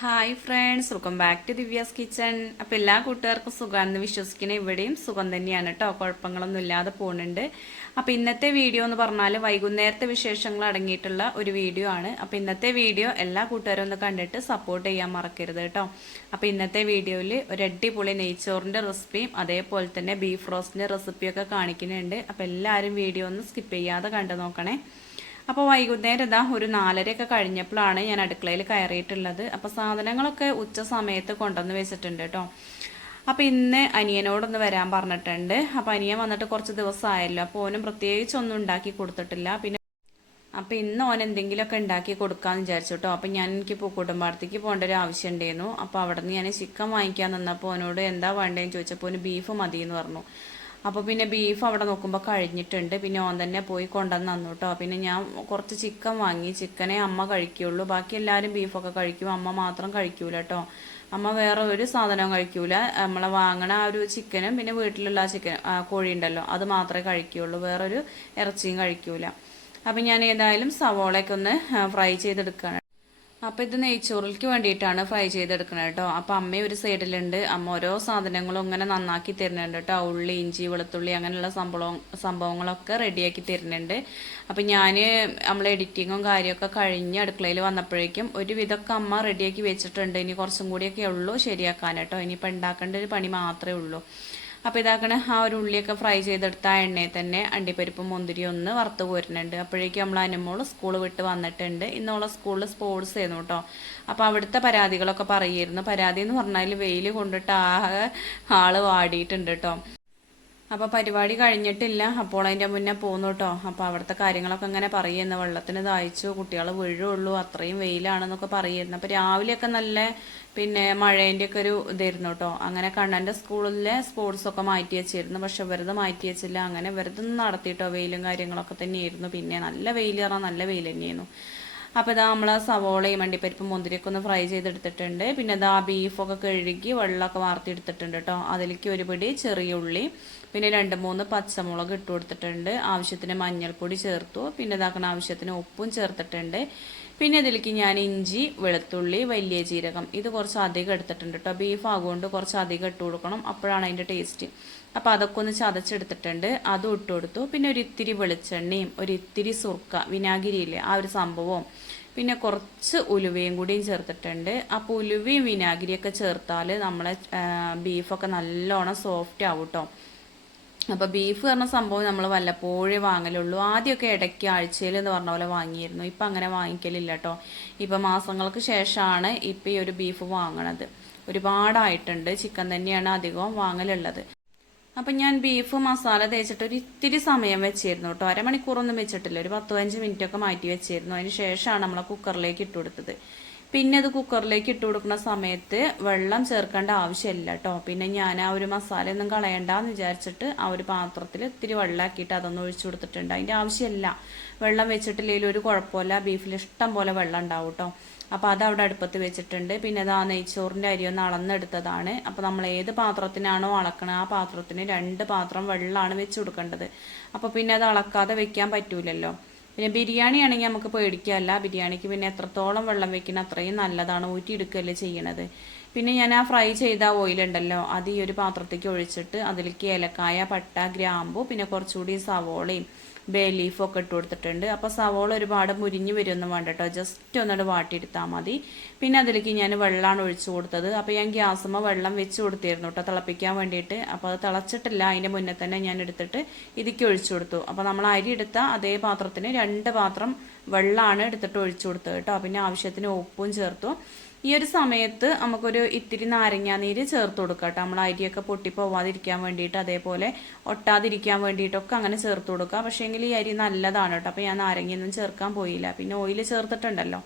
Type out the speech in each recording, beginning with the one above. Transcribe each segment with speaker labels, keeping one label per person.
Speaker 1: Hi friends welcome back to Divya's kitchen appam എല്ലാ കൂട്ടുകാർക്കും സുഖമാണെന്ന് വിശ്വസിക്കുന്ന ഇവിടെയും സുഖം തന്നെയാണ് കേട്ടോ കുഴപ്പങ്ങളൊന്നും ഇല്ലാതെ പോകുന്നുണ്ട്. അപ്പം ഇന്നത്തെ വീഡിയോ എന്ന് പറഞ്ഞാൽ വൈകുന്നേരത്തെ വിശേഷങ്ങൾ അടങ്ങിയിട്ടുള്ള ഒരു വീഡിയോ ആണ്. അപ്പം ഇന്നത്തെ വീഡിയോ എല്ലാ കൂട്ടുകാരും ഒന്ന് കണ്ടിട്ട് സപ്പോർട്ട് ചെയ്യാൻ മറക്കരുത് കേട്ടോ അപ്പം ഇന്നത്തെ വീഡിയോയിൽ ഒരു അടിപൊളി നെയ്ച്ചോറിന്റെ റെസിപ്പിയും അതേപോലെ തന്നെ ബീഫ് റോസ്റ്റിന്റെ റെസിപ്പിയൊക്കെ കാണിക്കുന്നുണ്ട്. അപ്പം എല്ലാവരും വീഡിയോ ഒന്ന് സ്കിപ്പ് ചെയ്യാതെ കണ്ടു നോക്കണേ. അപ്പോൾ വൈകുന്നേരം ഇതാ ഒരു നാലരയൊക്കെ കഴിഞ്ഞപ്പോഴാണ് ഞാൻ അടുക്കളയിൽ കയറിയിട്ടുള്ളത്. അപ്പോൾ സാധനങ്ങളൊക്കെ ഉച്ച സമയത്ത് കൊണ്ടുവന്ന് വെച്ചിട്ടുണ്ട് കേട്ടോ. അപ്പോൾ ഇന്ന് അനിയനോടൊന്ന് വരാൻ പറഞ്ഞിട്ടുണ്ട്. അപ്പോൾ അനിയൻ വന്നിട്ട് കുറച്ച് ദിവസമായല്ലോ. അപ്പോൾ ഓനും പ്രത്യേകിച്ച് ഒന്നും ഉണ്ടാക്കി കൊടുത്തിട്ടില്ല. പിന്നെ അപ്പോൾ ഇന്ന് ഓൻ എന്തെങ്കിലുമൊക്കെ ഉണ്ടാക്കി കൊടുക്കാമെന്ന് വിചാരിച്ചു കേട്ടോ. അപ്പോൾ ഞാൻ എനിക്ക് പൂക്കൂട്ടമ്പാടത്തേക്ക് പോകേണ്ട ഒരു ആവശ്യം ഉണ്ടായിരുന്നു. അപ്പോൾ അവിടെ നിന്ന് ഞാൻ ചിക്കൻ വാങ്ങിക്കാൻ നിന്നപ്പോൾ ഓനോട് എന്താ വേണ്ടതെന്ന് ചോദിച്ചപ്പോൾ ഓന് ബീഫ് മതി എന്ന് പറഞ്ഞു. അപ്പോൾ പിന്നെ ബീഫ് അവിടെ നോക്കുമ്പോൾ കഴിഞ്ഞിട്ടുണ്ട്. പിന്നെ ഓൻ തന്നെ പോയി കൊണ്ടുവന്ന് തന്നു കേട്ടോ പിന്നെ ഞാൻ കുറച്ച് ചിക്കൻ വാങ്ങി. ചിക്കനെ അമ്മ കഴിക്കുള്ളൂ. ബാക്കി എല്ലാവരും ബീഫൊക്കെ കഴിക്കും. അമ്മ മാത്രം കഴിക്കൂല കേട്ടോ അമ്മ വേറെ ഒരു സാധനവും കഴിക്കൂല. നമ്മളെ വാങ്ങണ ആ ഒരു ചിക്കനും പിന്നെ വീട്ടിലുള്ള ആ ചിക്കൻ കോഴി ഉണ്ടല്ലോ അത് മാത്രമേ കഴിക്കുകയുള്ളൂ വേറൊരു ഇറച്ചിയും കഴിക്കൂല. അപ്പം ഞാൻ ഏതായാലും സവോളയൊക്കെ ഒന്ന് ഫ്രൈ ചെയ്തെടുക്കുകയാണ് അപ്പോൾ ഇത് നെയ്ച്ചോറിലേക്ക് വേണ്ടിയിട്ടാണ് ഫ്രൈ ചെയ്തെടുക്കുന്നത് കേട്ടോ അപ്പോൾ അമ്മ ഒരു സൈഡിലുണ്ട്. അമ്മ ഓരോ സാധനങ്ങളും ഇങ്ങനെ നന്നാക്കി തരുന്നുണ്ട് കേട്ടോ ഉള്ളി ഇഞ്ചി വെളുത്തുള്ളി അങ്ങനെയുള്ള സംഭവം സംഭവങ്ങളൊക്കെ റെഡിയാക്കി തരുന്നുണ്ട്. അപ്പോൾ ഞാൻ നമ്മൾ എഡിറ്റിങ്ങും കാര്യമൊക്കെ കഴിഞ്ഞ് അടുക്കളയിൽ വന്നപ്പോഴേക്കും ഒരു വിധമൊക്കെ അമ്മ റെഡിയാക്കി വെച്ചിട്ടുണ്ട്. ഇനി കുറച്ചും കൂടിയൊക്കെ ഉള്ളൂ ശരിയാക്കാൻ കേട്ടോ ഇനിയിപ്പോൾ ഉണ്ടാക്കേണ്ട ഒരു പണി മാത്രമേ ഉള്ളൂ. അപ്പോൾ ഇതാക്കണ ആ ഒരു ഉള്ളിയൊക്കെ ഫ്രൈ ചെയ്തെടുത്ത ആ എണ്ണയിൽ തന്നെ അണ്ടിപ്പരിപ്പ് മുന്തിരി ഒന്ന് വറുത്ത് പോരുന്നുണ്ട്. അപ്പോഴേക്കും നമ്മൾ അനുമോൾ സ്കൂൾ വിട്ട് വന്നിട്ടുണ്ട്. ഇന്നോളെ സ്കൂളിൽ സ്പോർട്സ് ചെയ്യുന്നു കേട്ടോ. അപ്പോൾ അവിടുത്തെ പരാതികളൊക്കെ പറയായിരുന്നു പരാതി എന്ന് പറഞ്ഞാൽ വെയിൽ കൊണ്ടിട്ട് ആകെ ആൾ വാടിയിട്ടുണ്ട് കേട്ടോ. അപ്പോൾ പരിപാടി കഴിഞ്ഞിട്ടില്ല. അപ്പോൾ അതിന്റെ മുന്നേ പോന്നു കേട്ടോ അപ്പോൾ അവിടുത്തെ കാര്യങ്ങളൊക്കെ അങ്ങനെ പറയുന്നു. വെള്ളത്തിന് ദാഹിച്ചു. കുട്ടികൾ വീഴുള്ളൂ. അത്രയും വെയിലാണെന്നൊക്കെ പറയുന്നു. അപ്പോൾ രാവിലെയൊക്കെ നല്ല പിന്നെ മഴേന്റെ ഒക്കെ ഒരു ഇതായിരുന്നു കേട്ടോ അങ്ങനെ കണ്ണന്റെ സ്കൂളിലെ സ്പോർട്സ് ഒക്കെ മാറ്റി വെച്ചിരുന്നു. പക്ഷെ വെറുതെ മാറ്റി വെച്ചില്ല. അങ്ങനെ വെറുതെ നടത്തിയിട്ടോ വെയിലും കാര്യങ്ങളൊക്കെ തന്നെയായിരുന്നു. പിന്നെ നല്ല വെയിൽ നല്ല വെയിൽ തന്നെയായിരുന്നു. അപ്പോൾ ഇതാ നമ്മൾ ആ സവോളയും അണ്ടിപ്പരിപ്പും മുന്തിരിയൊക്കെ ഒന്ന് ഫ്രൈ ചെയ്തെടുത്തിട്ടുണ്ട്. പിന്നെ ഇതാ ബീഫൊക്കെ കഴുകി വെള്ളമൊക്കെ വാർത്തിയെടുത്തിട്ടുണ്ട് കേട്ടോ. അതിലേക്ക് ഒരു പിടി ചെറിയ ഉള്ളി പിന്നെ രണ്ട് മൂന്ന് പച്ചമുളക് ഇട്ട് കൊടുത്തിട്ടുണ്ട്. ആവശ്യത്തിന് മഞ്ഞൾപ്പൊടി ചേർത്തു. പിന്നെ ഇതാക്കണ ആവശ്യത്തിന് ഉപ്പും ചേർത്തിട്ടുണ്ട്. പിന്നെ ഇതിലേക്ക് ഞാൻ ഇഞ്ചി വെളുത്തുള്ളി വലിയ ജീരകം. ഇത് കുറച്ച് അധികം എടുത്തിട്ടുണ്ട് കേട്ടോ. ബീഫ് ആകുകൊണ്ട് കുറച്ച് അധികം ഇട്ട് കൊടുക്കണം. അപ്പോഴാണ് അതിന്റെ ടേസ്റ്റ് അപ്പോൾ അതൊക്കെ ഒന്ന് ചതച്ചെടുത്തിട്ടുണ്ട്. അതും ഇട്ട് കൊടുത്തു. പിന്നെ ഒരു ഇത്തിരി വെളിച്ചെണ്ണയും ഒരു ഇത്തിരി സുർക്ക വിനാഗിരിയില്ലേ ആ ഒരു സംഭവവും. പിന്നെ കുറച്ച് ഉലുവയും കൂടിയും ചേർത്തിട്ടുണ്ട്. അപ്പോൾ ഉലുവയും വിനാഗിരിയൊക്കെ ചേർത്താൽ നമ്മളെ ബീഫൊക്കെ നല്ലോണം സോഫ്റ്റ് ആവും കേട്ടോ അപ്പോൾ ബീഫ് പറഞ്ഞ സംഭവം നമ്മൾ വല്ലപ്പോഴേ വാങ്ങലുള്ളൂ. ആദ്യമൊക്കെ ഇടയ്ക്ക് ആഴ്ചയിൽ എന്ന് പറഞ്ഞ പോലെ വാങ്ങിയിരുന്നു. ഇപ്പം അങ്ങനെ വാങ്ങിക്കലില്ല കേട്ടോ ഇപ്പം മാസങ്ങൾക്ക് ശേഷമാണ് ഇപ്പം ഈ ഒരു ബീഫ് വാങ്ങണത്. ഒരുപാടായിട്ടുണ്ട്. ചിക്കൻ തന്നെയാണ് അധികവും വാങ്ങലുള്ളത്. അപ്പം ഞാൻ ബീഫ് മസാല തേച്ചിട്ട് ഒരു ഇത്തിരി സമയം വെച്ചിരുന്നു കേട്ടോ അരമണിക്കൂറൊന്നും വെച്ചിട്ടില്ല. ഒരു പത്ത് പതിനഞ്ച് മിനിറ്റൊക്കെ മാറ്റി വെച്ചിരുന്നു. അതിന് ശേഷമാണ് നമ്മളെ കുക്കറിലേക്ക് ഇട്ട് കൊടുത്തത് പിന്നെ അത് കുക്കറിലേക്ക് ഇട്ട് കൊടുക്കുന്ന സമയത്ത് വെള്ളം ചേർക്കേണ്ട ആവശ്യമില്ല കേട്ടോ പിന്നെ ഞാൻ ആ ഒരു മസാല ഒന്നും കളയണ്ടെന്ന് വിചാരിച്ചിട്ട് ആ ഒരു പാത്രത്തിൽ ഇത്തിരി വെള്ളമാക്കിയിട്ട് അതൊന്നും ഒഴിച്ചു കൊടുത്തിട്ടുണ്ട്. അതിന്റെ ആവശ്യമില്ല. വെള്ളം വെച്ചിട്ടില്ലെങ്കിലും ഒരു കുഴപ്പമില്ല. ബീഫിൽ ഇഷ്ടം പോലെ വെള്ളം ഉണ്ടാവും കേട്ടോ അപ്പോൾ അത് അവിടെ അടുപ്പത്ത് വെച്ചിട്ടുണ്ട്. പിന്നെ അത് ആ നെയ്ച്ചോറിന്റെ അരി ഒന്ന് അളന്നെടുത്തതാണ്. അപ്പോൾ നമ്മൾ ഏത് പാത്രത്തിനാണോ അളക്കണത് ആ പാത്രത്തിന് രണ്ട് പാത്രം വെള്ളമാണ് വെച്ച് കൊടുക്കേണ്ടത്. അപ്പോൾ പിന്നെ അത് അളക്കാതെ വെക്കാൻ പറ്റൂലല്ലോ. പിന്നെ ബിരിയാണി ആണെങ്കിൽ നമുക്ക് പേടിക്കുകയല്ല ബിരിയാണിക്ക് പിന്നെ എത്രത്തോളം വെള്ളം വെക്കണം അത്രയും നല്ലതാണ്. ഊറ്റിയെടുക്കുകയല്ലേ ചെയ്യണത്. പിന്നെ ഞാൻ ആ ഫ്രൈ ചെയ്ത ഓയിലുണ്ടല്ലോ അത് ഈ ഒരു പാത്രത്തേക്ക് ഒഴിച്ചിട്ട് അതിലേക്ക് ഏലക്കായ പട്ട ഗ്രാമ്പു പിന്നെ കുറച്ചുകൂടി സവോളയും ബേ ലീഫൊക്കെ ഇട്ട് കൊടുത്തിട്ടുണ്ട്. അപ്പോൾ സവോള ഒരുപാട് മുരിഞ്ഞ് വരുമൊന്നും വേണ്ട കേട്ടോ ജസ്റ്റ് ഒന്നിട്ട് വാട്ടിയെടുത്താൽ മതി. പിന്നെ അതിലേക്ക് ഞാൻ വെള്ളമാണ് ഒഴിച്ചു കൊടുത്തത്. അപ്പോൾ ഞാൻ ഗ്യാസുമ്മ വെള്ളം വെച്ച് കൊടുത്തിരുന്നു കേട്ടോ തിളപ്പിക്കാൻ വേണ്ടിയിട്ട്. അപ്പോൾ അത് തിളച്ചിട്ടില്ല. അതിന്റെ മുന്നേ തന്നെ ഞാൻ എടുത്തിട്ട് ഇതിക്ക് ഒഴിച്ചു കൊടുത്തു. അപ്പോൾ നമ്മൾ അരി എടുത്ത അതേ പാത്രത്തിന് രണ്ട് പാത്രം വെള്ളമാണ് എടുത്തിട്ട് ഒഴിച്ചു കൊടുത്തത് കേട്ടോ പിന്നെ ആവശ്യത്തിന് ഉപ്പും ചേർത്തു. ഈ ഒരു സമയത്ത് നമുക്കൊരു ഇത്തിരി നാരങ്ങാനീര് ചേർത്ത് കൊടുക്കാം കേട്ടോ. നമ്മൾ അരിയൊക്കെ പൊട്ടി പോവാതിരിക്കാൻ വേണ്ടിയിട്ട് അതേപോലെ ഒട്ടാതിരിക്കാൻ വേണ്ടിയിട്ടൊക്കെ അങ്ങനെ ചേർത്ത് കൊടുക്കുക പക്ഷേ എങ്കിൽ ഈ അരി നല്ലതാണ് കേട്ടോ. അപ്പോൾ ഞാൻ നാരങ്ങയൊന്നും ചേർക്കാൻ പോയില്ല. പിന്നെ ഓയിൽ ചേർത്തിട്ടുണ്ടല്ലോ.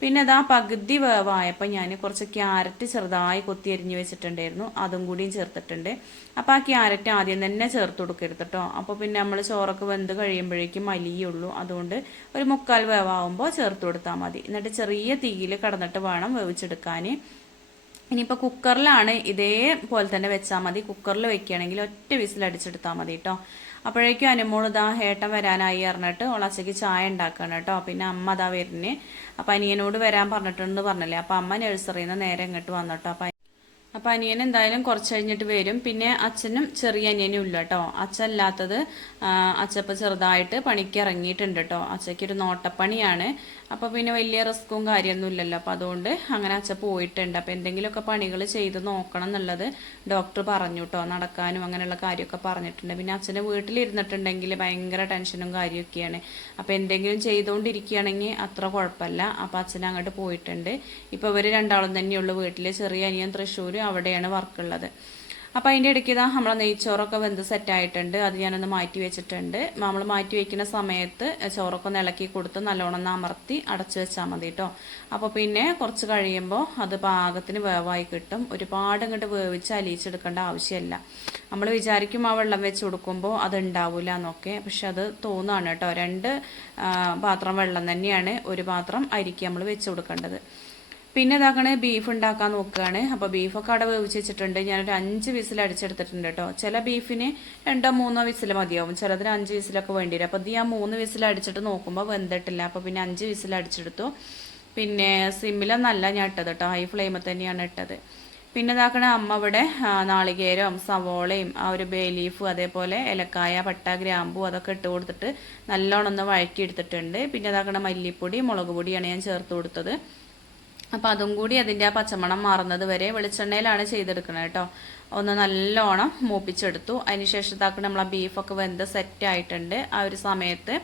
Speaker 1: പിന്നെ അതാ പകുതി വേവായപ്പോൾ ഞാൻ കുറച്ച് ക്യാരറ്റ് ചെറുതായി കൊത്തി അരിഞ്ഞ് വെച്ചിട്ടുണ്ടായിരുന്നു. അതും കൂടിയും ചേർത്തിട്ടുണ്ട്. അപ്പോൾ ആ ക്യാരറ്റ് ആദ്യം തന്നെ ചേർത്ത് കൊടുക്കരുത് കേട്ടോ അപ്പോൾ പിന്നെ നമ്മൾ ചോറൊക്കെ വെന്ത് കഴിയുമ്പോഴേക്കും മലിയുള്ളൂ അതുകൊണ്ട് ഒരു മുക്കാൽ വേവാകുമ്പോൾ ചേർത്ത് കൊടുത്താൽ മതി. എന്നിട്ട് ചെറിയ തീയിൽ കടന്നിട്ട് വേണം വേവിച്ചെടുക്കാൻ ഇനിയിപ്പോൾ കുക്കറിലാണ് ഇതേപോലെ തന്നെ വെച്ചാൽ മതി. കുക്കറിൽ വെക്കുകയാണെങ്കിൽ ഒറ്റ വിസിൽ അടിച്ചെടുത്താൽ മതി കേട്ടോ അപ്പോഴേക്കും അനുമോൾ ഇതാ ഏട്ടൻ വരാനായി പറഞ്ഞിട്ട് ഒളാച്ചയ്ക്ക് ചായ ഉണ്ടാക്കണം കേട്ടോ. പിന്നെ അമ്മ അതാ വരുന്നേ. അപ്പം അനിയനോട് വരാൻ പറഞ്ഞിട്ടുണ്ടെന്ന് പറഞ്ഞില്ലേ. അപ്പം അമ്മ നഴ്സറിയിൽ നിന്ന് നേരെ ഇങ്ങോട്ട് വന്നിട്ടോ അപ്പം അപ്പം അനിയൻ എന്തായാലും കുറച്ച് കഴിഞ്ഞിട്ട് വരും. പിന്നെ അച്ഛനും ചെറിയ അനിയനും ഇല്ല കേട്ടോ. അച്ഛൻ അല്ലാത്തത് അച്ഛപ്പം ചെറുതായിട്ട് പണിക്ക് ഇറങ്ങിയിട്ടുണ്ട് കേട്ടോ. അച്ഛയ്ക്കൊരു നോട്ടപ്പണിയാണ്. അപ്പോൾ പിന്നെ വലിയ റിസ്ക്കും കാര്യമൊന്നും ഇല്ലല്ലോ. അപ്പോൾ അതുകൊണ്ട് അങ്ങനെ അച്ഛൻ പോയിട്ടുണ്ട്. അപ്പോൾ എന്തെങ്കിലുമൊക്കെ പണികൾ ചെയ്ത് നോക്കണം എന്നുള്ളത് ഡോക്ടർ പറഞ്ഞു കേട്ടോ നടക്കാനും അങ്ങനെയുള്ള കാര്യമൊക്കെ പറഞ്ഞിട്ടുണ്ട്. പിന്നെ അച്ഛന്റെ വീട്ടിലിരുന്നിട്ടുണ്ടെങ്കിൽ ഭയങ്കര ടെൻഷനും കാര്യമൊക്കെയാണ്. അപ്പോൾ എന്തെങ്കിലും ചെയ്തുകൊണ്ടിരിക്കുകയാണെങ്കിൽ അത്ര കുഴപ്പമില്ല. അപ്പോൾ അച്ഛൻ അങ്ങോട്ട് പോയിട്ടുണ്ട്. ഇപ്പോൾ ഇവർ രണ്ടാളും തന്നെയുള്ളൂ. വീട്ടിൽ ചെറിയ അനിയൻ തൃശ്ശൂർ അവിടെയാണ് വർക്കുള്ളത് അപ്പോൾ അതിന്റെ ഇടയ്ക്ക് ഇതാ നമ്മളെ നെയ്ച്ചോറൊക്കെ വെന്ത് സെറ്റായിട്ടുണ്ട് അത് ഞാനൊന്ന് മാറ്റി വെച്ചിട്ടുണ്ട്. നമ്മൾ മാറ്റി വെക്കുന്ന സമയത്ത് ചോറൊക്കെ ഒന്ന് ഇളക്കി കൊടുത്ത് നല്ലോണം ഒന്ന് അമർത്തി അടച്ചു വെച്ചാൽ മതി കേട്ടോ അപ്പോൾ പിന്നെ കുറച്ച് കഴിയുമ്പോൾ അത് പാകത്തിന് വേവായി കിട്ടും. ഒരുപാട് ഇങ്ങോട്ട് വേവിച്ച് അലിയിച്ചെടുക്കേണ്ട ആവശ്യമില്ല നമ്മൾ വിചാരിക്കും ആ വെള്ളം വെച്ച് കൊടുക്കുമ്പോൾ അത് ഉണ്ടാവില്ല എന്നൊക്കെ പക്ഷെ അത് തോന്നുകയാണ് കേട്ടോ രണ്ട് പാത്രം വെള്ളം തന്നെയാണ് ഒരു പാത്രം അരിക്ക് നമ്മൾ വെച്ച് കൊടുക്കേണ്ടത്. പിന്നെ ഇതാക്കണേ ബീഫ് ഉണ്ടാക്കാൻ നോക്കുകയാണ്. അപ്പോൾ ബീഫൊക്കെ അവിടെ വേവിച്ച് വെച്ചിട്ടുണ്ട് ഞാനൊരു അഞ്ച് വിസിൽ അടിച്ചെടുത്തിട്ടുണ്ട് കേട്ടോ ചില ബീഫിന് രണ്ടോ മൂന്നോ വിസിൽ മതിയാവും. ചിലതിന് അഞ്ച് വിസിലൊക്കെ വേണ്ടി വരും അപ്പോൾ ഇത് ഞാൻ മൂന്ന് വിസിൽ അടിച്ചിട്ട് നോക്കുമ്പോൾ വെന്തിട്ടില്ല. അപ്പോൾ പിന്നെ അഞ്ച് വിസിൽ അടിച്ചെടുത്തു. പിന്നെ സിമ്മിലൊന്നല്ല ഞാൻ ഇട്ടത് കേട്ടോ ഹൈ ഫ്ലെയിമിൽ തന്നെയാണ് ഇട്ടത്. പിന്നെ ഇതാക്കണ അമ്മ ഇവിടെ നാളികേരവും സവോളയും ആ ഒരു ബേ ലീഫ് അതേപോലെ ഇലക്കായ പട്ട ഗ്രാമ്പു അതൊക്കെ ഇട്ട് കൊടുത്തിട്ട് നല്ലോണം ഒന്ന് വഴറ്റി എടുത്തിട്ടുണ്ട് പിന്നെ ഇതാക്കണ മല്ലിപ്പൊടി മുളക് പൊടിയാണ് ഞാൻ ചേർത്ത് കൊടുത്തത്. അപ്പോൾ അതും കൂടി അതിന്റെ ആ പച്ചമണം മാറുന്നത് വരെ വെളിച്ചെണ്ണയിലാണ് ചെയ്തെടുക്കുന്നത് കേട്ടോ. ഒന്ന് നല്ലോണം മൂപ്പിച്ചെടുത്തു. അതിനുശേഷം ഇതാക്കി നമ്മൾ ആ ബീഫൊക്കെ വെന്ത് സെറ്റ് ആയിട്ടുണ്ട്. ആ ഒരു സമയത്ത്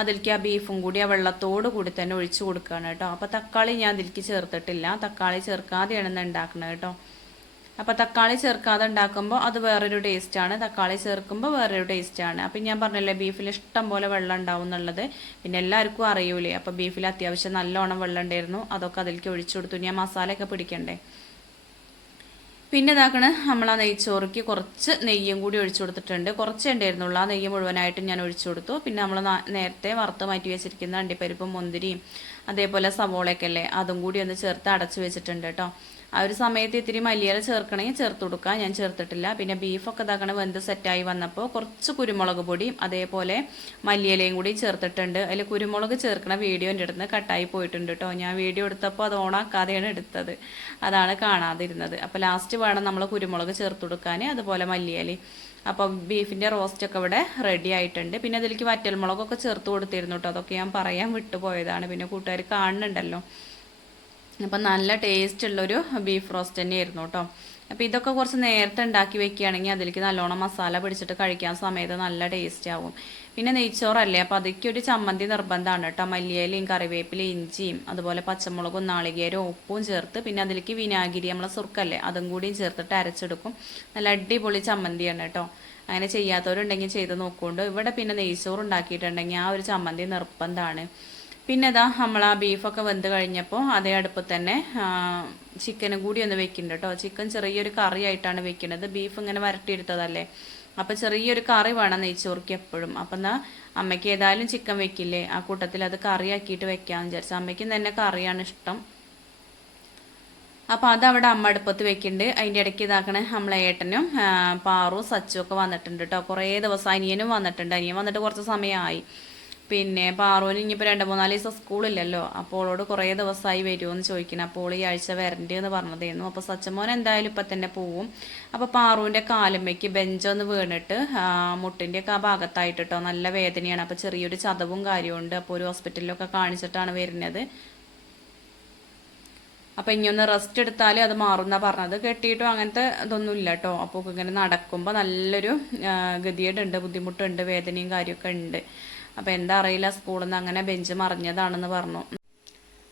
Speaker 1: അതിലേക്ക് ആ ബീഫും കൂടി ആ വെള്ളത്തോട് കൂടി തന്നെ ഒഴിച്ചു കൊടുക്കുകയാണ് കേട്ടോ. അപ്പോൾ തക്കാളി ഞാൻ അതിലേക്ക് ചേർത്തിട്ടില്ല. തക്കാളി ചേർക്കാതെയാണ് ഉണ്ടാക്കുന്നത് കേട്ടോ. അപ്പോൾ തക്കാളി ചേർക്കാതെ ഉണ്ടാക്കുമ്പോൾ അത് വേറൊരു ടേസ്റ്റാണ് തക്കാളി ചേർക്കുമ്പോൾ വേറൊരു ടേസ്റ്റാണ് അപ്പം ഞാൻ പറഞ്ഞല്ലേ ബീഫിൽ ഇഷ്ടം പോലെ വെള്ളം ഉണ്ടാവും എന്നുള്ളത്. പിന്നെ എല്ലാവർക്കും അറിയൂലേ അപ്പോൾ ബീഫിൽ അത്യാവശ്യം നല്ലോണം വെള്ളം ഉണ്ടായിരുന്നു. അതൊക്കെ അതിലേക്ക് ഒഴിച്ചു കൊടുത്തു. ഞാൻ മസാലയൊക്കെ പിടിക്കണ്ടേ. പിന്നെ ഇതാക്കണ് നമ്മൾ ആ നെയ്ച്ചോറിക്ക് കുറച്ച് നെയ്യും കൂടി ഒഴിച്ചു കൊടുത്തിട്ടുണ്ട്. കുറച്ച് ഉണ്ടായിരുന്നുള്ളൂ. ആ നെയ്യ് മുഴുവനായിട്ടും ഞാൻ ഒഴിച്ചു കൊടുത്തു. പിന്നെ നമ്മൾ നേരത്തെ വറുത്ത് മാറ്റി വെച്ചിരിക്കുന്ന അണ്ടിപ്പരിപ്പും മുന്തിരിയും അതേപോലെ സവോളയൊക്കെ അല്ലേ? അതും കൂടി ഒന്ന് ചേർത്ത് അടച്ചു വെച്ചിട്ടുണ്ട് കേട്ടോ ആ ഒരു സമയത്ത് ഇത്തിരി മല്ലിയില ചേർക്കണമെങ്കിൽ ചേർത്ത് കൊടുക്കുക ഞാൻ ചേർത്തിട്ടില്ല. പിന്നെ ബീഫൊക്കെ ഇതാക്കണ വെന്ത് സെറ്റായി വന്നപ്പോൾ കുറച്ച് കുരുമുളക് പൊടിയും അതേപോലെ മല്ലിയിലയും കൂടി ചേർത്തിട്ടുണ്ട്. അതിൽ കുരുമുളക് ചേർക്കണ വീഡിയോ എന്റെ അടുത്ത് കട്ടായി പോയിട്ടുണ്ട് കേട്ടോ ഞാൻ വീഡിയോ എടുത്തപ്പോൾ അത് ഓണാക്കാതെയാണ് എടുത്തത്. അതാണ് കാണാതിരുന്നത്. അപ്പോൾ ലാസ്റ്റ് വേണം നമ്മൾ കുരുമുളക് ചേർത്ത് കൊടുക്കാൻ അതുപോലെ മല്ലിയില അപ്പോൾ ബീഫിന്റെ റോസ്റ്റൊക്കെ ഇവിടെ റെഡി ആയിട്ടുണ്ട്. പിന്നെ അതിലേക്ക് വറ്റൽമുളകൊക്കെ ചേർത്ത് കൊടുത്തിരുന്നു കേട്ടോ അതൊക്കെ ഞാൻ പറയാൻ വിട്ടുപോയതാണ് പിന്നെ കൂട്ടുകാർ കാണുന്നുണ്ടല്ലോ. അപ്പം നല്ല ടേസ്റ്റ് ഉള്ളൊരു ബീഫ് റോസ്റ്റ് തന്നെയായിരുന്നു കേട്ടോ അപ്പോൾ ഇതൊക്കെ കുറച്ച് നേരത്തെ ഉണ്ടാക്കി വെക്കുകയാണെങ്കിൽ അതിലേക്ക് നല്ലോണം മസാല പിടിച്ചിട്ട് കഴിക്കാൻ സമയത്ത് നല്ല ടേസ്റ്റ് ആവും. പിന്നെ നെയ്ച്ചോറല്ലേ അപ്പോൾ അതൊക്കെ ഒരു ചമ്മന്തി നിർബന്ധമാണ് കേട്ടോ. മല്ലിയിലയും കറിവേപ്പിലയും ഇഞ്ചിയും അതുപോലെ പച്ചമുളകും നാളികേരവും ഉപ്പും ചേർത്ത് പിന്നെ അതിലേക്ക് വിനാഗിരി നമ്മളെ സുർക്കല്ലേ അതും കൂടിയും ചേർത്തിട്ട് അരച്ചെടുക്കും. നല്ല അടിപൊളി ചമ്മന്തിയാണ് കേട്ടോ. അങ്ങനെ ചെയ്യാത്തവരുണ്ടെങ്കിൽ ചെയ്ത് നോക്കുകൊണ്ട് ഇവിടെ പിന്നെ നെയ്ച്ചോറ് ഉണ്ടാക്കിയിട്ടുണ്ടെങ്കിൽ ആ ഒരു ചമ്മന്തി നിർബന്ധമാണ്. പിന്നെ ഇതാ നമ്മൾ ആ ബീഫൊക്കെ വെന്ത് കഴിഞ്ഞപ്പോൾ അതേ അടുപ്പ് തന്നെ ചിക്കനും കൂടി ഒന്ന് വെക്കുന്നുണ്ട് കേട്ടോ ചിക്കൻ ചെറിയൊരു കറി ആയിട്ടാണ് വെക്കുന്നത് ബീഫ് ഇങ്ങനെ വരട്ടിയെടുത്തതല്ലേ. അപ്പോൾ ചെറിയൊരു കറി വേണം നെയ്ച്ചോർക്ക് എപ്പോഴും. അപ്പം എന്നാൽ അമ്മയ്ക്ക് ഏതായാലും ചിക്കൻ വെക്കില്ലേ. ആ കൂട്ടത്തിൽ അത് കറിയാക്കിയിട്ട് വെക്കാമെന്ന് വിചാരിച്ചു. അമ്മയ്ക്കും തന്നെ കറിയാണ് ഇഷ്ടം. അപ്പോൾ അതവിടെ അമ്മ അടുപ്പത്ത് വെക്കുന്നുണ്ട് അതിന്റെ ഇടയ്ക്ക് ഇതാക്കണേ നമ്മളെ ഏട്ടനും പാറും സച്ചും ഒക്കെ വന്നിട്ടുണ്ട് കേട്ടോ കുറേ ദിവസം അനിയനും വന്നിട്ടുണ്ട്. അനിയൻ വന്നിട്ട് കുറച്ച് സമയമായി പിന്നെ പാറുവിന് ഇനിയിപ്പോൾ രണ്ട് മൂന്നാൽ ദിവസം സ്കൂളില്ലല്ലോ അപ്പോൾ അവളോട് കുറേ ദിവസമായി വരുമോ ചോദിക്കണം. അപ്പോൾ ഈ ആഴ്ച വരണ്ടേ എന്ന് പറഞ്ഞതായിരുന്നു. അപ്പോൾ സച്ചമോൻ എന്തായാലും ഇപ്പം തന്നെ പോവും. അപ്പോൾ പാറുവിന്റെ കാലുമ്മയ്ക്ക് ബെഞ്ചൊന്ന് വീണിട്ട് മുട്ടിന്റെയൊക്കെ ആ ഭാഗത്തായിട്ട് നല്ല വേദനയാണ്. അപ്പോൾ ചെറിയൊരു ചതവും കാര്യമുണ്ട് അപ്പോൾ ഒരു ഹോസ്പിറ്റലിലൊക്കെ കാണിച്ചിട്ടാണ് വരുന്നത്. അപ്പം ഇനി ഒന്ന് റെസ്റ്റ് എടുത്താൽ അത് മാറുന്ന പറഞ്ഞത്. കെട്ടിയിട്ടും അങ്ങനത്തെ ഇതൊന്നും ഇല്ല കേട്ടോ അപ്പോൾ ഇങ്ങനെ നടക്കുമ്പോൾ നല്ലൊരു ഗതികേടുണ്ട് ബുദ്ധിമുട്ടുണ്ട് വേദനയും കാര്യമൊക്കെ ഉണ്ട്. അപ്പോൾ എന്താ അറിയില്ല സ്കൂളിൽ നിന്ന് അങ്ങനെ ബെഞ്ച് മറിഞ്ഞതാണെന്ന് പറഞ്ഞു.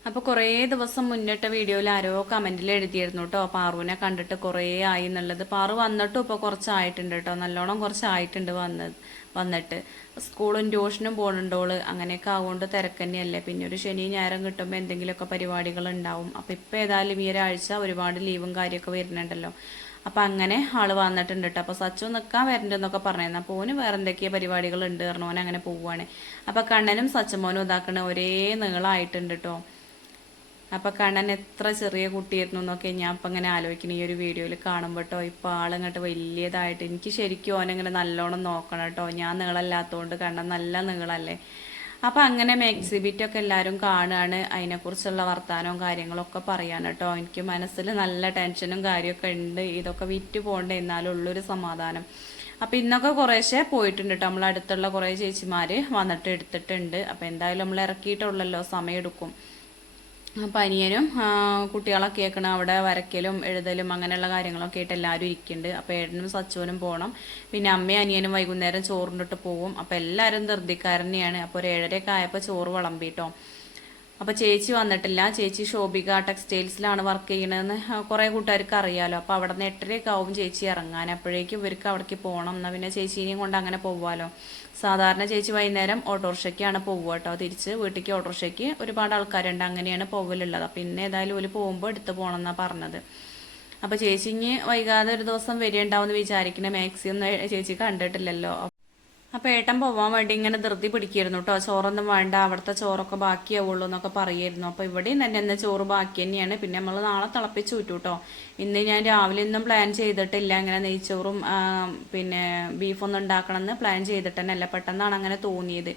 Speaker 1: അപ്പോൾ കുറേ ദിവസം മുന്നിട്ട വീഡിയോയിൽ ആരോ കമന്റിൽ എഴുതിയിരുന്നു കേട്ടോ പാറുവിനെ കണ്ടിട്ട് കുറേ ആയി എന്നുള്ളത്. പാറു വന്നിട്ടും ഇപ്പോൾ കുറച്ചായിട്ടുണ്ട് കേട്ടോ നല്ലോണം കുറച്ചായിട്ടുണ്ട് വന്നത് വന്നിട്ട്. സ്കൂളും ട്യൂഷനും പോകുന്നുണ്ടോൾ അങ്ങനെയൊക്കെ ആവുകൊണ്ട് തിരക്കന്നെയല്ലേ. പിന്നെ ഒരു ശനി ഞായറും കിട്ടുമ്പോൾ എന്തെങ്കിലുമൊക്കെ പരിപാടികൾ ഉണ്ടാവും അപ്പോൾ ഇപ്പോൾ ഏതായാലും ഈ ഒരാഴ്ച ഒരുപാട് ലീവും കാര്യമൊക്കെ വരുന്നുണ്ടല്ലോ. അപ്പം അങ്ങനെ ആൾ വന്നിട്ടുണ്ട് കേട്ടോ അപ്പോൾ സച്ചു നിൽക്കാൻ വരണ്ടെന്നൊക്കെ പറഞ്ഞിരുന്നു. അപ്പോൾ ഓന് വേറെ എന്തൊക്കെയോ പരിപാടികൾ ഉണ്ട് പറഞ്ഞു അങ്ങനെ പോവുകയാണ് അപ്പോൾ കണ്ണനും സച്ചമോനും ഇതാക്കണ ഒരേ നീളമായിട്ടുണ്ട് കേട്ടോ അപ്പോൾ കണ്ണൻ എത്ര ചെറിയ കുട്ടിയായിരുന്നു എന്നൊക്കെ ഞാൻ ഇപ്പം ഇങ്ങനെ ആലോചിക്കണം ഈ ഒരു വീഡിയോയിൽ കാണുമ്പോൾ കേട്ടോ ഇപ്പോൾ ആളങ്ങോട്ട് വലിയതായിട്ട് എനിക്ക് ശരിക്കും ഓനെങ്ങനെ നല്ലോണം നോക്കണം കേട്ടോ ഞാൻ നീളല്ലാത്തതുകൊണ്ട് കണ്ണൻ നല്ല നീളല്ലേ. അപ്പോൾ അങ്ങനെ എക്സിബിറ്റ് ഒക്കെ എല്ലാവരും കാണുകയാണ്. അതിനെക്കുറിച്ചുള്ള വർത്തമാനവും കാര്യങ്ങളൊക്കെ പറയാൻ കേട്ടോ എനിക്ക് മനസ്സിൽ നല്ല ടെൻഷനും കാര്യമൊക്കെ ഉണ്ട്. ഇതൊക്കെ വിറ്റ് പോകണ്ട എന്നാലും ഉള്ളൊരു സമാധാനം. അപ്പം ഇന്നൊക്കെ കുറേശ്ശെ പോയിട്ടുണ്ട് കേട്ടോ നമ്മൾ അടുത്തുള്ള കുറേ ചേച്ചിമാർ വന്നിട്ട് എടുത്തിട്ടുണ്ട്. അപ്പം എന്തായാലും നമ്മൾ ഇറക്കിയിട്ടുള്ളല്ലോ സമയം ആ, കുട്ടികളൊക്കെ ആക്കണം അവിടെ വരയ്ക്കലും എഴുതലും അങ്ങനെയുള്ള കാര്യങ്ങളൊക്കെ ആയിട്ട് എല്ലാവരും ഇരിക്കുന്നുണ്ട്. അപ്പോൾ ഏട്ടനും സച്ചോനും പോകണം പിന്നെ അമ്മയും അനിയനും വൈകുന്നേരം ചോറിന്റെ പോകും അപ്പോൾ എല്ലാവരും ധൃതിക്കാരനെയാണ്. അപ്പോൾ ഒരു ഏഴരയൊക്കെ ആയപ്പോൾ ചോറ് വിളമ്പിട്ടോ. അപ്പോൾ ചേച്ചി വന്നിട്ടില്ല. ചേച്ചി ശോഭിക ടെക്സ്റ്റൈൽസിലാണ് വർക്ക് ചെയ്യണതെന്ന് കുറേ കൂട്ടുകാർക്ക് അറിയാലോ. അപ്പോൾ അവിടെ നിന്ന് എട്ടരയൊക്കെ ആവും ചേച്ചി ഇറങ്ങാൻ. അപ്പോഴേക്കും ഇവർക്ക് അവിടേക്ക് പോകണം എന്നാൽ പിന്നെ ചേച്ചീനെയും കൊണ്ട് അങ്ങനെ പോവാലോ. സാധാരണ ചേച്ചി വൈകുന്നേരം ഓട്ടോറിക്ഷയ്ക്കാണ് പോവുക കേട്ടോ. തിരിച്ച് വീട്ടിലേക്ക് ഓട്ടോറിക്ഷയ്ക്ക് ഒരുപാട് ആൾക്കാരുണ്ട്. അങ്ങനെയാണ് പോകലുള്ളത്. അപ്പം ഇന്ന് ഏതായാലും ഒരു പോകുമ്പോൾ എടുത്ത് പോകണം എന്നാണ് പറഞ്ഞത്. അപ്പോൾ ചേച്ചി ഇനി വൈകാതെ ഒരു ദിവസം വരികയുണ്ടാവും എന്ന് വിചാരിക്കണേ മാക്സിമം ചേച്ചി കണ്ടിട്ടില്ലല്ലോ. അപ്പോൾ ഏട്ടൻ പോവാൻ വേണ്ടി ഇങ്ങനെ ധൃതി പിടിക്കായിരുന്നു കേട്ടോ ചോറൊന്നും വേണ്ട അവിടുത്തെ ചോറൊക്കെ ബാക്കിയാവുള്ളൂ എന്നൊക്കെ പറയായിരുന്നു. അപ്പോൾ ഇവിടെയും തന്നെ ചോറ് ബാക്കി തന്നെയാണ്. പിന്നെ നമ്മൾ നാളെ തിളപ്പിച്ച് വിട്ടു കേട്ടോ ഇന്ന് ഞാൻ രാവിലെ ഒന്നും പ്ലാൻ ചെയ്തിട്ടില്ല. അങ്ങനെ നെയ്ച്ചോറും പിന്നെ ബീഫൊന്നും ഉണ്ടാക്കണമെന്ന് പ്ലാൻ ചെയ്തിട്ട് തന്നെ അല്ല. പെട്ടെന്നാണ് അങ്ങനെ തോന്നിയത്.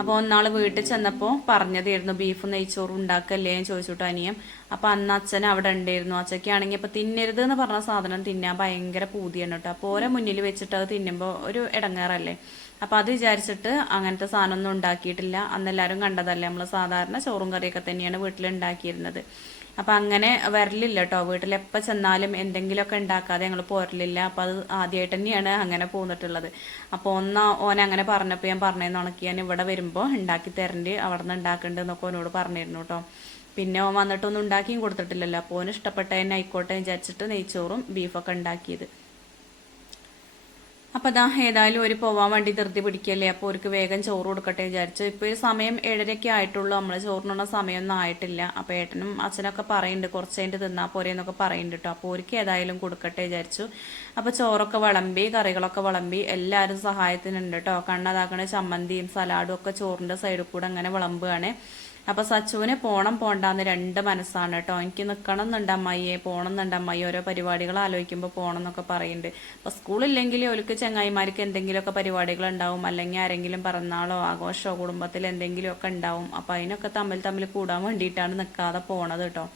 Speaker 1: അപ്പോൾ ഒന്നാൾ വീട്ടിൽ ചെന്നപ്പോൾ പറഞ്ഞതായിരുന്നു ബീഫ് നെയ്ച്ചോറും ഉണ്ടാക്കല്ലേ? എന്ന് ചോദിച്ചിട്ട് അനിയം അപ്പോൾ അന്ന് അച്ഛൻ അവിടെ ഉണ്ടായിരുന്നു. അച്ഛക്കാണെങ്കിൽ ഇപ്പോൾ തിന്നരുത് എന്ന് പറഞ്ഞ സാധനം തിന്നാൻ ഭയങ്കര പൂതിയാണ് കേട്ടോ അപ്പോൾ ഓരോ മുന്നിൽ വെച്ചിട്ട് അത് തിന്നുമ്പോൾ ഒരു ഇടങ്ങേറല്ലേ അപ്പോൾ അത് വിചാരിച്ചിട്ട് അങ്ങനത്തെ സാധനമൊന്നും ഉണ്ടാക്കിയിട്ടില്ല. അന്നെല്ലാവരും കണ്ടതല്ലേ നമ്മൾ സാധാരണ ചോറും കറിയൊക്കെ തന്നെയാണ് വീട്ടിൽ ഉണ്ടാക്കിയിരുന്നത്. അപ്പം അങ്ങനെ വരലില്ല കേട്ടോ വീട്ടിൽ എപ്പോൾ ചെന്നാലും എന്തെങ്കിലുമൊക്കെ ഉണ്ടാക്കാതെ ഞങ്ങൾ പോരലില്ല. അപ്പം അത് ആദ്യമായിട്ട് തന്നെയാണ് അങ്ങനെ പോന്നിട്ടുള്ളത്. അപ്പോൾ ഒന്ന് ഓൻ അങ്ങനെ പറഞ്ഞപ്പോൾ ഞാൻ പറഞ്ഞതെന്ന് ഉണക്കി ഞാൻ ഇവിടെ വരുമ്പോൾ ഉണ്ടാക്കി തരണ്ട് അവിടെ നിന്ന് ഉണ്ടാക്കുന്നുണ്ട് ഓനോട് പറഞ്ഞിരുന്നു കേട്ടോ പിന്നെ ഓൻ വന്നിട്ടൊന്നും ഉണ്ടാക്കിയും കൊടുത്തിട്ടില്ലല്ലോ. അപ്പോൾ ഓന് ഇഷ്ടപ്പെട്ട തന്നെ ആയിക്കോട്ടെ വിചാരിച്ചിട്ട് നെയ്ച്ചോറും ബീഫൊക്കെ ഉണ്ടാക്കിയത് അപ്പോൾ അതാ ഏതായാലും ഒരു പോവാൻ വേണ്ടി ധൃതി പിടിക്കല്ലേ? അപ്പോൾ അവർക്ക് വേഗം ചോറ് കൊടുക്കട്ടെ വിചാരിച്ചു. ഇപ്പോൾ ഒരു സമയം ഏഴരയ്ക്ക് ആയിട്ടുള്ളൂ. നമ്മൾ ചോറിനുള്ള സമയമൊന്നും ആയിട്ടില്ല. അപ്പോൾ ഏട്ടനും അച്ഛനൊക്കെ പറയുന്നുണ്ട് കുറച്ച് കഴിഞ്ഞിട്ട് തിന്നാൽ പോരെ എന്നൊക്കെ പറയുന്നുണ്ട് കേട്ടോ അപ്പോൾ അവർക്ക് ഏതായാലും കൊടുക്കട്ടെ വിചാരിച്ചു. അപ്പോൾ ചോറൊക്കെ വിളമ്പി കറികളൊക്കെ വിളമ്പി എല്ലാവരും സഹായത്തിനുണ്ട് കേട്ടോ കണ്ണതാക്കണ ചമ്മന്തിയും സലാഡും ഒക്കെ ചോറിന്റെ സൈഡിൽ കൂടെ അങ്ങനെ വിളമ്പുകയാണ് അപ്പൊ സച്ചുവിന് പോണം പോണ്ടാന്ന് രണ്ട് മനസ്സാണ് കേട്ടോ. എനിക്ക് നിൽക്കണം എന്നുണ്ട് അമ്മായിയെ പോണം എന്നുണ്ട് അമ്മായി. ഓരോ പരിപാടികൾ ആലോചിക്കുമ്പോൾ പോണം എന്നൊക്കെ പറയുന്നുണ്ട്. അപ്പൊ സ്കൂളില്ലെങ്കിൽ ഒരുക്ക് ചങ്ങായിമാർക്ക് എന്തെങ്കിലുമൊക്കെ പരിപാടികൾ ഉണ്ടാവും അല്ലെങ്കിൽ ആരെങ്കിലും പിറന്നാളോ ആഘോഷമോ കുടുംബത്തിൽ എന്തെങ്കിലുമൊക്കെ ഉണ്ടാവും. അപ്പൊ അതിനൊക്കെ തമ്മിൽ തമ്മിൽ കൂടാൻ വേണ്ടിയിട്ടാണ് നിൽക്കാതെ പോണത് കേട്ടോ.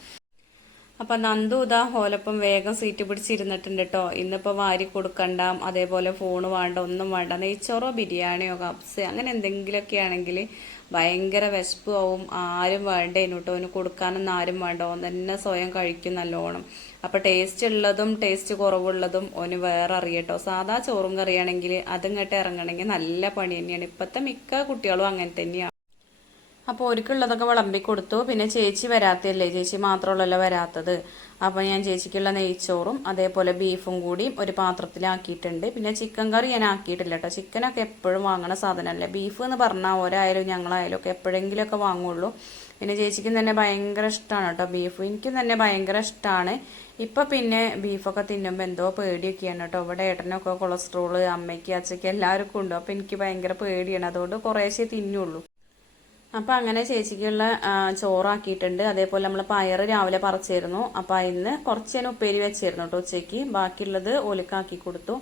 Speaker 1: അപ്പൊ നന്ദു ഇതാ ഓലപ്പം വേഗം സീറ്റ് പിടിച്ചിരുന്നിട്ടുണ്ട് കേട്ടോ. ഇന്നിപ്പോ വാരി കൊടുക്കണ്ട അതേപോലെ ഫോണ് വേണ്ട ഒന്നും വേണ്ട. നെയ്ച്ചോറോ ബിരിയാണിയോ കപ്സ് അങ്ങനെ എന്തെങ്കിലുമൊക്കെ ആണെങ്കിൽ ഭയങ്കര വിശപ്പ് ആവും ആരും വേണ്ടേനു കേട്ടോ അവന് കൊടുക്കാനൊന്നും ആരും വേണ്ട. ഓൻ തന്നെ സ്വയം കഴിക്കും നല്ലോണം. അപ്പൊ ടേസ്റ്റ് ഉള്ളതും ടേസ്റ്റ് കുറവുള്ളതും ഓന് വേറെ അറിയട്ടോ. സാധാ ചോറും കറിയാണെങ്കിൽ അതിങ്ങോട്ട് ഇറങ്ങണമെങ്കിൽ നല്ല പണി തന്നെയാണ്. ഇപ്പത്തെ മിക്ക കുട്ടികളും അങ്ങനെ തന്നെയാണ് അപ്പോൾ ഒരുക്കുള്ളതൊക്കെ വിളമ്പി കൊടുത്തു. പിന്നെ ചേച്ചി വരാത്തല്ലേ ചേച്ചി മാത്രമുള്ളല്ലോ വരാത്തത്. അപ്പോൾ ഞാൻ ചേച്ചിക്കുള്ള നെയ്ച്ചോറും അതേപോലെ ബീഫും കൂടിയും ഒരു പാത്രത്തിലാക്കിയിട്ടുണ്ട്. പിന്നെ ചിക്കൻ കറി ഞാൻ ആക്കിയിട്ടില്ല കേട്ടോ. ചിക്കനൊക്കെ എപ്പോഴും വാങ്ങണ സാധനമല്ലേ? ബീഫ് എന്ന് പറഞ്ഞാൽ ഓരായാലും ഞങ്ങളായാലും ഒക്കെ എപ്പോഴെങ്കിലുമൊക്കെ വാങ്ങുള്ളൂ. പിന്നെ ചേച്ചിക്കും തന്നെ ഭയങ്കര ഇഷ്ടമാണ് കേട്ടോ ബീഫ്. എനിക്കും തന്നെ ഭയങ്കര ഇഷ്ടമാണ് ഇപ്പം പിന്നെ ബീഫൊക്കെ തിന്നുമ്പോൾ എന്തോ പേടിയൊക്കെയാണ് കേട്ടോ. ഇവിടെ ഏട്ടനൊക്കെ കൊളസ്ട്രോൾ അമ്മയ്ക്ക് അച്ഛയ്ക്ക് എല്ലാവർക്കും ഉണ്ട്. അപ്പോൾ എനിക്ക് ഭയങ്കര പേടിയാണ്. അതുകൊണ്ട് കുറേശ്ശേ തിന്നുള്ളൂ. അപ്പം അങ്ങനെ ചേച്ചിക്കുള്ള ചോറാക്കിയിട്ടുണ്ട്. അതേപോലെ നമ്മൾ പയർ രാവിലെ പറിച്ചിരുന്നു. അപ്പം അതിന് കുറച്ച് ഞാൻ ഉപ്പേരി വെച്ചിരുന്നു കേട്ടോ ഉച്ചയ്ക്ക്. ബാക്കിയുള്ളത് ഒലുക്കാക്കി കൊടുത്തു.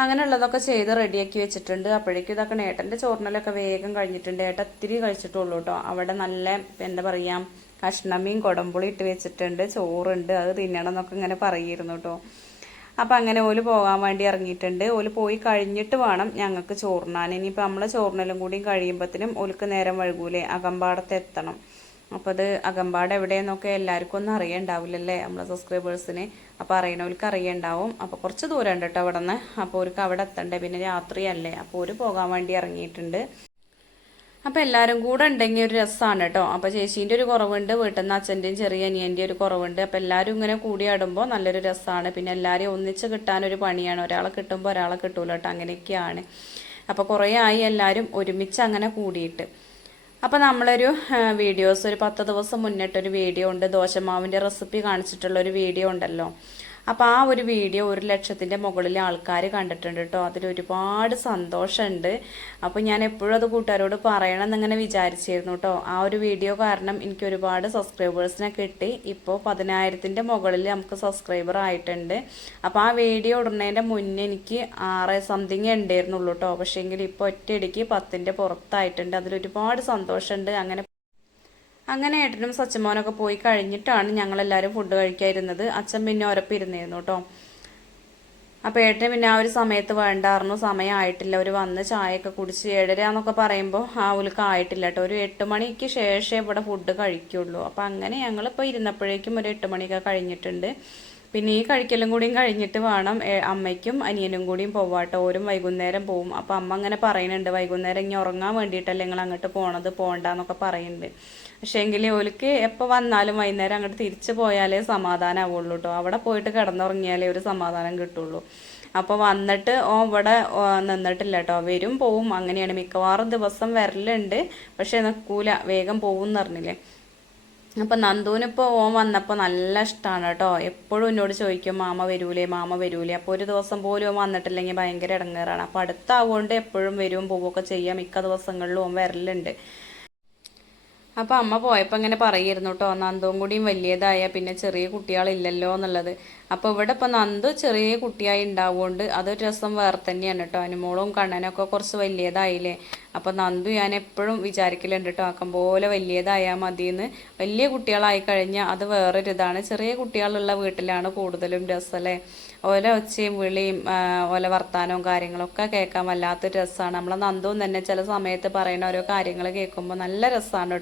Speaker 1: അങ്ങനെയുള്ളതൊക്കെ ചെയ്ത് റെഡിയാക്കി വെച്ചിട്ടുണ്ട്. അപ്പോഴേക്കും ഇതൊക്കെ ഏട്ടന്റെ ചോറിനലൊക്കെ വേഗം കഴിഞ്ഞിട്ടുണ്ട്. ഏട്ട ഇത്തിരി കഴിച്ചിട്ടുള്ളൂ കേട്ടോ അവിടെ നല്ല എന്താ പറയുക കഷ്ണമീൻ കൊടമ്പുളി ഇട്ട് വെച്ചിട്ടുണ്ട്. ചോറുണ്ട്. അത് തിന്നണം എന്നൊക്കെ ഇങ്ങനെ പറയുമായിരുന്നു കേട്ടോ അപ്പം അങ്ങനെ ഓൽ പോകാൻ വേണ്ടി ഇറങ്ങിയിട്ടുണ്ട്. ഓൽ പോയി കഴിഞ്ഞിട്ട് വേണം ഞങ്ങൾക്ക് ചോറിനാൻ ഇനിയിപ്പോൾ നമ്മളെ ചോറിനെല്ലാം കൂടി കഴിയുമ്പോഴത്തേനും ഓൽക്ക് നേരം വഴുകൂലേ അകമ്പാടത്ത് എത്തണം. അപ്പോൾ അത് അകമ്പാട് എവിടെയെന്നൊക്കെ എല്ലാവർക്കും ഒന്നും അറിയണ്ടാവില്ലല്ലേ നമ്മളെ സബ്സ്ക്രൈബേഴ്സിന് അപ്പോൾ അറിയണവർക്ക് അറിയണ്ടാവും. അപ്പോൾ കുറച്ച് ദൂരം ഉണ്ട് കേട്ടോ അവിടെ നിന്ന് അപ്പോൾ അവർക്ക് അവിടെ എത്തണ്ടേ? പിന്നെ രാത്രിയല്ലേ. അപ്പോൾ ഒരു പോകാൻ വേണ്ടി ഇറങ്ങിയിട്ടുണ്ട്. അപ്പോൾ എല്ലാവരും കൂടെ ഉണ്ടെങ്കിൽ ഒരു രസമാണ് കേട്ടോ അപ്പോൾ ചേച്ചീന്റെ ഒരു കുറവുണ്ട് വീട്ടിൽ നിന്ന് അച്ഛന്റെയും ചെറിയ അനിയന്റെയും ഒരു കുറവുണ്ട്. അപ്പോൾ എല്ലാവരും ഇങ്ങനെ കൂടിയാടുമ്പോൾ നല്ലൊരു രസമാണ് പിന്നെ എല്ലാവരെയും ഒന്നിച്ച് കിട്ടാനൊരു പണിയാണ്. ഒരാളെ കിട്ടുമ്പോൾ ഒരാളെ കിട്ടൂല കേട്ടോ അങ്ങനെയൊക്കെയാണ്. അപ്പോൾ കുറേ ആയി എല്ലാവരും ഒരുമിച്ച് അങ്ങനെ കൂടിയിട്ട്. അപ്പോൾ നമ്മളൊരു വീഡിയോസ് ഒരു പത്ത് ദിവസം മുന്നിട്ടൊരു വീഡിയോ ഉണ്ട്. ദോശമാവിന്റെ റെസിപ്പി കാണിച്ചിട്ടുള്ള ഒരു വീഡിയോ ഉണ്ടല്ലോ. അപ്പോൾ ആ ഒരു വീഡിയോ ഒരു ലക്ഷത്തിന്റെ മുകളിൽ ആൾക്കാർ കണ്ടിട്ടുണ്ട് കേട്ടോ. അതിൽ ഒരുപാട് സന്തോഷമുണ്ട്. അപ്പോൾ ഞാൻ എപ്പോഴും അത് കൂട്ടുകാരോട് പറയണം എന്നിങ്ങനെ വിചാരിച്ചിരുന്നു കേട്ടോ. ആ ഒരു വീഡിയോ കാരണം എനിക്ക് ഒരുപാട് സബ്സ്ക്രൈബേഴ്സിനെ കിട്ടി. ഇപ്പോൾ പതിനായിരത്തിന്റെ മുകളിൽ നമുക്ക് സബ്സ്ക്രൈബർ ആയിട്ടുണ്ട്. അപ്പോൾ ആ വീഡിയോ ഇടുന്നതിന്റെ മുന്നേ എനിക്ക് ആറ് സംതിങ് ഉണ്ടായിരുന്നുള്ളൂ കേട്ടോ. പക്ഷേങ്കിൽ ഇപ്പോൾ ഒറ്റയടിക്ക് പത്തിന്റെ പുറത്തായിട്ടുണ്ട്. അതിലൊരുപാട് സന്തോഷമുണ്ട്. അങ്ങനെ അങ്ങനെ ഏട്ടനും സച്ചമോനൊക്കെ പോയി കഴിഞ്ഞിട്ടാണ് ഞങ്ങളെല്ലാവരും ഫുഡ് കഴിക്കാതിരുന്നത്. അച്ഛൻ പിന്നെ ഉറപ്പിരുന്നിരുന്നു കേട്ടോ അപ്പോൾ ഏട്ടന് പിന്നെ ആ ഒരു സമയത്ത് വേണ്ടായിരുന്നു സമയമായിട്ടില്ല. ഒരു വന്ന് ചായയൊക്കെ കുടിച്ച് ഏഴര എന്നൊക്കെ പറയുമ്പോൾ ആ ഉൽക്ക ആയിട്ടില്ല കേട്ടോ ഒരു എട്ട് മണിക്ക് ശേഷമേ ഇവിടെ ഫുഡ് കഴിക്കുള്ളൂ. അപ്പോൾ അങ്ങനെ ഞങ്ങളിപ്പോൾ ഇരുന്നപ്പോഴേക്കും ഒരു എട്ട് മണിയൊക്കെ കഴിഞ്ഞിട്ടുണ്ട്. പിന്നെ ഈ കഴിക്കലും കൂടിയും കഴിഞ്ഞിട്ട് വേണം. അമ്മയ്ക്കും അനിയനും കൂടിയും പോവാട്ടോ ഓരും വൈകുന്നേരം പോവും. അപ്പോൾ അമ്മ അങ്ങനെ പറയുന്നുണ്ട്. വൈകുന്നേരം ഇനി ഉറങ്ങാൻ വേണ്ടിയിട്ടല്ലേ നിങ്ങൾ അങ്ങോട്ട് പോണത്? പോകണ്ടെന്നൊക്കെ പറയുന്നുണ്ട്. പക്ഷേ എങ്കിൽ ഓലിക്ക് എപ്പോൾ വന്നാലും വൈകുന്നേരം അങ്ങോട്ട് തിരിച്ചു പോയാലേ സമാധാനമാവുള്ളൂ കേട്ടോ അവിടെ പോയിട്ട് കിടന്നുറങ്ങിയാലേ ഒരു സമാധാനം കിട്ടുള്ളൂ. അപ്പോൾ വന്നിട്ട് ഓ ഇവിടെ നിന്നിട്ടില്ല കേട്ടോ വരും പോവും. അങ്ങനെയാണ്. മിക്കവാറും ദിവസം വരലുണ്ട്. പക്ഷേ നിൽക്കൂല വേഗം പോവും എന്ന് പറഞ്ഞില്ലേ. അപ്പം നന്ദുവിനിപ്പോൾ ഓൻ വന്നപ്പോൾ നല്ല ഇഷ്ടമാണ് കേട്ടോ എപ്പോഴും എന്നോട് ചോദിക്കും മാമ വരൂലേ മാമ വരൂലേ? അപ്പോൾ ഒരു ദിവസം പോലും ഓൻ വന്നിട്ടില്ലെങ്കിൽ ഭയങ്കര ഇടങ്ങേറാണ് അപ്പോൾ അടുത്താവുകൊണ്ട് എപ്പോഴും വരും പോവുകയൊക്കെ ചെയ്യാം. മിക്ക ദിവസങ്ങളിലും ഓൻ വരലുണ്ട്. അപ്പോൾ അമ്മ പോയപ്പോൾ ഇങ്ങനെ പറയായിരുന്നു കേട്ടോ നന്ദവും കൂടിയും വലിയതായ പിന്നെ ചെറിയ കുട്ടികളില്ലല്ലോ എന്നുള്ളത്. അപ്പോൾ ഇവിടെ ഇപ്പോൾ നന്ദു ചെറിയ കുട്ടിയായി ഉണ്ടാവുകൊണ്ട് അതൊരു രസം വേറെ തന്നെയാണ് കേട്ടോ അനുമോളും കണ്ണനൊക്കെ കുറച്ച് വലിയതായില്ലേ. അപ്പോൾ നന്ദു ഞാൻ എപ്പോഴും വിചാരിക്കലുണ്ട് കേട്ടോ ആക്കം പോലെ വലിയതായാൽ മതിയെന്ന്. വലിയ കുട്ടികളായി കഴിഞ്ഞാൽ അത് വേറൊരു ഇതാണ്. ചെറിയ കുട്ടികളുള്ള വീട്ടിലാണ് കൂടുതലും രസമല്ലേ ഓല ഒച്ചയും വിളിയും ഓല വർത്താനവും കാര്യങ്ങളൊക്കെ കേൾക്കാൻ വല്ലാത്തൊരു രസമാണ് നമ്മളെ നന്ദുവും തന്നെ ചില സമയത്ത് പറയുന്ന ഓരോ കാര്യങ്ങൾ കേൾക്കുമ്പോൾ നല്ല രസമാണ്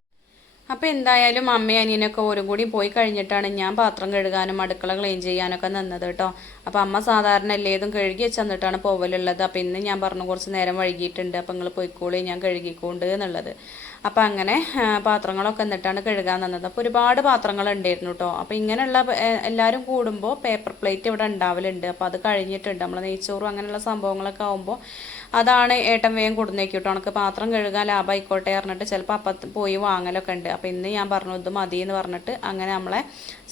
Speaker 1: അപ്പോൾ എന്തായാലും അമ്മയും അനിയനൊക്കെ ഓരും കൂടി പോയി കഴിഞ്ഞിട്ടാണ് ഞാൻ പാത്രം കഴുകാനും അടുക്കള ക്ലീൻ ചെയ്യാനൊക്കെ നിന്നത് കേട്ടോ. അപ്പോൾ അമ്മ സാധാരണ എല്ലാതും കഴുകി വെച്ചെന്നിട്ടാണ് പോവലുള്ളത്. അപ്പോൾ ഇന്ന് ഞാൻ പറഞ്ഞു കുറച്ച് നേരം വൈകിയിട്ടുണ്ട്. അപ്പോൾ നിങ്ങൾ പോയിക്കോളി ഞാൻ കഴുകിക്കൊണ്ട് എന്നുള്ളത്. അപ്പോൾ അങ്ങനെ പാത്രങ്ങളൊക്കെ എന്നിട്ടാണ് കഴുകാൻ തന്നത് അപ്പോൾ ഒരുപാട് പാത്രങ്ങൾ ഉണ്ടായിരുന്നു കേട്ടോ. അപ്പോൾ ഇങ്ങനെയുള്ള എല്ലാവരും കൂടുമ്പോൾ പേപ്പർ പ്ലേറ്റ് ഇവിടെ ഉണ്ടാവലുണ്ട്. അപ്പോൾ അത് കഴിഞ്ഞിട്ടുണ്ട്. നമ്മൾ നെയ്ച്ചോറും അങ്ങനെയുള്ള സംഭവങ്ങളൊക്കെ ആകുമ്പോൾ അതാണ് ഏട്ടൻ വേഗം കൊടുന്നേക്കും കേട്ടോ. ഉണക്ക് പാത്രം കഴുകാൻ ലാഭമായിക്കോട്ടെ പറഞ്ഞിട്ട് ചിലപ്പോൾ അപ്പം പോയി വാങ്ങലൊക്കെ ഉണ്ട്. അപ്പോൾ ഇന്ന് ഞാൻ പറഞ്ഞു ഇത് മതി എന്ന് പറഞ്ഞിട്ട് അങ്ങനെ നമ്മളെ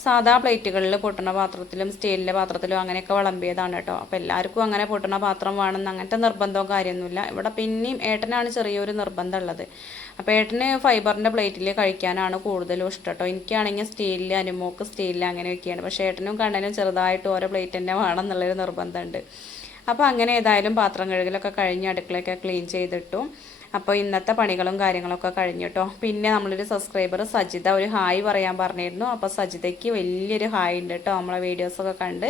Speaker 1: സാധാ പ്ലേറ്റുകളിൽ പൊട്ടണ പാത്രത്തിലും സ്റ്റീലിന്റെ പാത്രത്തിലും അങ്ങനെയൊക്കെ വിളമ്പിയതാണ് കേട്ടോ. അപ്പോൾ എല്ലാവർക്കും അങ്ങനെ പൊട്ടണ പാത്രം വേണമെന്ന് അങ്ങനത്തെ നിർബന്ധവും കാര്യമൊന്നുമില്ല. ഇവിടെ പിന്നെയും ഏട്ടനാണ് ചെറിയൊരു നിർബന്ധം ഉള്ളത്. അപ്പോൾ ഏട്ടന് ഫൈബറിന്റെ പ്ലേറ്റിൽ കഴിക്കാനാണ് കൂടുതലും ഇഷ്ടം കേട്ടോ. എനിക്കാണെങ്കിൽ സ്റ്റീലിൽ അനുമോക്ക് സ്റ്റീലിൽ അങ്ങനെയൊക്കെയാണ് പക്ഷേ ഏട്ടനും കണ്ണനും ചെറുതായിട്ട് ഓരോ പ്ലേറ്റ് തന്നെ വേണം എന്നുള്ളൊരു നിർബന്ധമുണ്ട്. അപ്പോൾ അങ്ങനെ ഏതായാലും പാത്രം കഴുകലൊക്കെ കഴിഞ്ഞ് അടുക്കളയൊക്കെ ക്ലീൻ ചെയ്തിട്ടു. അപ്പോൾ ഇന്നത്തെ പണികളും കാര്യങ്ങളൊക്കെ കഴിഞ്ഞിട്ടോ. പിന്നെ നമ്മളൊരു സബ്സ്ക്രൈബർ സജിത ഒരു ഹായ് പറയാൻ പറഞ്ഞിരുന്നു. അപ്പോൾ സജിതയ്ക്ക് വലിയൊരു ഹായ് ഉണ്ട് കേട്ടോ. നമ്മളെ വീഡിയോസൊക്കെ കണ്ട്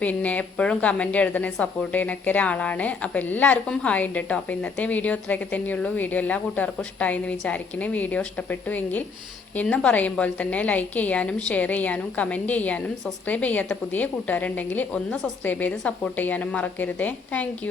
Speaker 1: പിന്നെ എപ്പോഴും കമന്റ് എഴുതണേ സപ്പോർട്ട് ചെയ്യുന്നൊക്കെ ഒരാളാണ്. അപ്പോൾ എല്ലാവർക്കും ഹായ് ഉണ്ട് കേട്ടോ. അപ്പോൾ ഇന്നത്തെ വീഡിയോ ഇത്രയൊക്കെ തന്നെയുള്ളൂ. വീഡിയോ എല്ലാ കൂട്ടുകാർക്കും ഇഷ്ടമായി എന്ന് വിചാരിക്കുന്നത് വീഡിയോ ഇഷ്ടപ്പെട്ടു എങ്കിൽ ഇന്നും പറയുമ്പോൾ തന്നെ ലൈക്ക് ചെയ്യാനും ഷെയർ ചെയ്യാനും കമന്റ് ചെയ്യാനും സബ്സ്ക്രൈബ് ചെയ്യാത്ത പുതിയ കൂട്ടുകാരുണ്ടെങ്കിൽ ഒന്ന് സബ്സ്ക്രൈബ് ചെയ്ത് സപ്പോർട്ട് ചെയ്യാനും മറക്കരുതേ. താങ്ക്